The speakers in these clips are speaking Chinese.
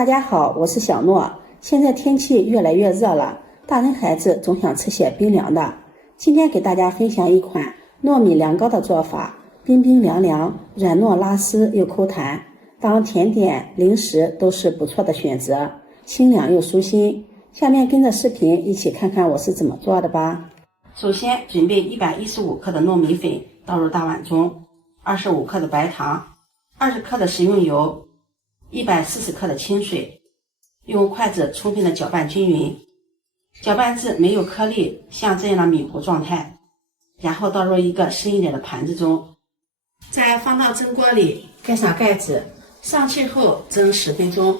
大家好，我是小諾。现在天气越来越热了，大人孩子总想吃些冰凉的。今天给大家分享一款糯米凉糕的做法，冰冰凉凉，软糯拉絲又口彈，当甜点、零食都是不錯的選擇，清涼又舒心。下面跟着視頻一起看看我是怎麼做的吧。首先準備115克的糯米粉倒入大碗中，25克的白糖，20克的食用油，140克的清水，用筷子充分的搅拌均匀，搅拌至没有顆粒，像這樣的米糊狀態，然後倒入一個深一點的盤子中，再放到蒸鍋裡，蓋上蓋子，上氣後蒸10分鐘。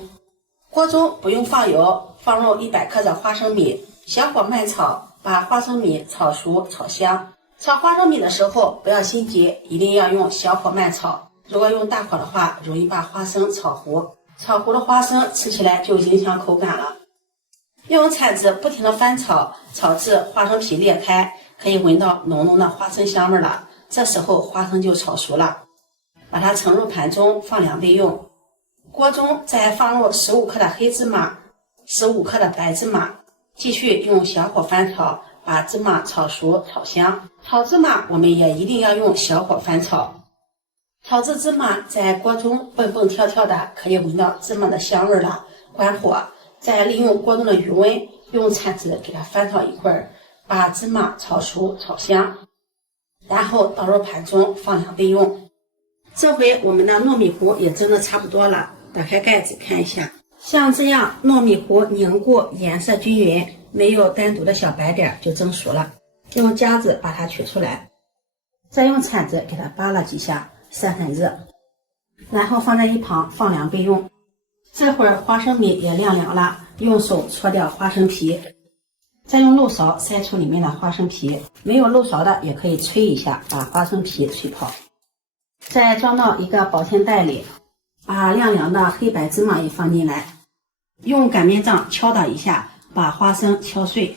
鍋中不用放油，放入100克的花生米，小火慢炒，把花生米炒熟炒香。炒花生米的時候不要心急，一定要用小火慢炒。如果用大火的话，容易把花生炒糊，炒糊的花生吃起来就影響口感了。用铲子不停地翻炒，炒至花生皮裂開，可以聞到濃濃的花生香味了。這時候花生就炒熟了，把它盛入盤中放涼備用。鍋中再放入15克的黑芝麻，15克的白芝麻，繼續用小火翻炒，把芝麻炒熟炒香。炒芝麻我們也一定要用小火翻炒。炒至芝麻在鍋中蹦蹦跳跳的，可以聞到芝麻的香味了。關火，再利用鍋中的餘溫，用鏟子給它翻炒一會兒，把芝麻炒熟炒香，然後倒入盤中放涼備用。這回我們的糯米糊也蒸得差不多了，打開蓋子看一下，像這樣糯米糊凝固，顏色均勻，沒有單獨的小白點就蒸熟了。用夾子把它取出來，再用鏟子給它扒拉幾下，散散熱，然後放在一旁放涼備用。這會兒花生米也晾涼了，用手搓掉花生皮，再用漏勺篩出裡面的花生皮，沒有漏勺的也可以吹一下，把花生皮吹泡。再裝到一個保鮮袋裡，把晾涼的黑白芝麻也放進來，用擀面杖敲打一下，把花生敲碎，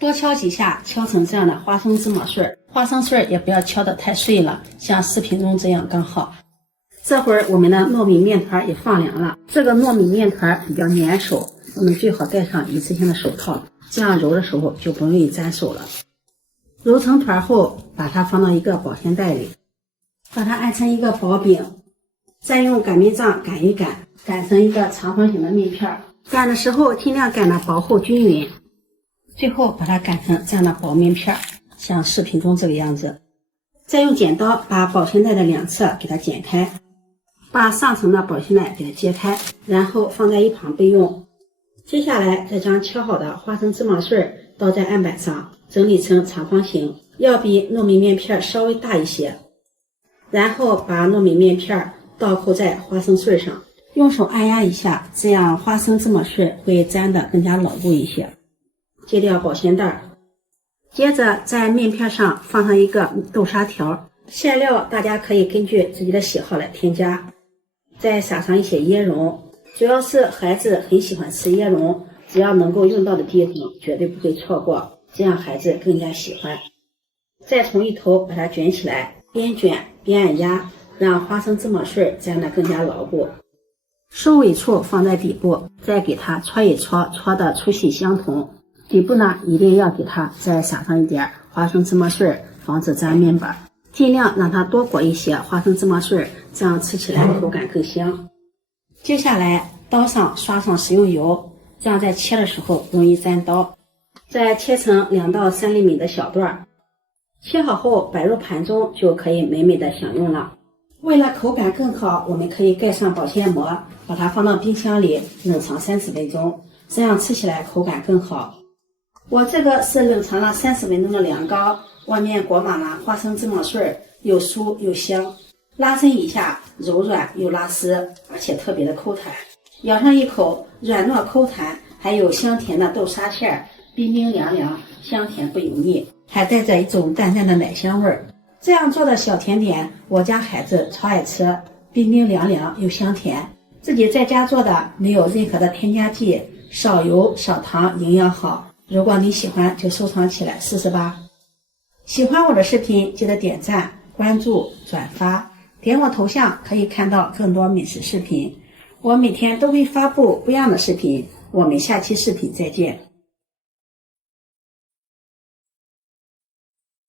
多敲幾下，敲成這樣的花生芝麻碎。花生碎也不要敲得太碎了，像視頻中這樣剛好。這會兒我們的糯米面團也放涼了，這個糯米面團比較粘手，我們最好戴上一次性的手套，這樣揉的時候就不容易粘手了。揉成团後，把它放到一個保鮮袋裡，把它按成一個薄餅，再用擀面杖擀一擀，擀成一個長方形的面片。擀的時候盡量擀得薄厚均匀，最後把它擀成這樣的薄面片，像視頻中這個樣子。再用剪刀把保鮮袋的兩側給它剪開，把上層的保鮮袋給它揭開，然後放在一旁備用。接下來再將敲好的花生芝麻碎倒在案板上，整理成長方形，要比糯米面片稍微大一些。然後把糯米面片倒扣在花生碎上，用手按壓一下，這樣花生芝麻碎會粘得更加牢固一些。揭掉保鮮袋，接着在面片上放上一個豆沙條，餡料大家可以根據自己的喜好來添加。再撒上一些椰蓉，主要是孩子很喜歡吃椰蓉，只要能夠用到的地方絕對不會錯過，這樣孩子更加喜歡。再從一頭把它捲起來，邊捲邊按壓，讓花生芝麻碎粘得更加牢固。收尾處放在底部，再給它搓一搓，搓的粗細相同。底部呢一定要給它再撒上一點花生芝麻碎，防止粘面板。盡量讓它多裹一些花生芝麻碎，這樣吃起來口感更香。接下來刀上刷上食用油，這樣在切的時候容易粘刀。再切成2到3厘米的小段，切好後擺入盤中就可以美美的享用了。為了口感更好，我們可以蓋上保鮮膜，把它放到冰箱裡冷藏30分鐘，這樣吃起來口感更好。我這個是冷藏了30分鐘的涼糕，外面裹滿了花生芝麻碎，又酥又香，拉伸一下柔軟又拉絲，而且特別的口彈。咬上一口，軟糯口彈，還有香甜的豆沙餡，冰冰涼涼，香甜不油膩，還帶着一種淡淡的奶香味兒。這樣做的小甜點，我家孩子超愛吃，冰冰涼涼又香甜。自己在家做的，沒有任何的添加劑，少油少糖，營養好。如果你喜歡，就收藏起來試試吧。喜歡我的視頻，記得點讚、關注、轉發，點我頭像可以看到更多美食視頻。我每天都会发布不一樣的视頻，我們下期视頻再見。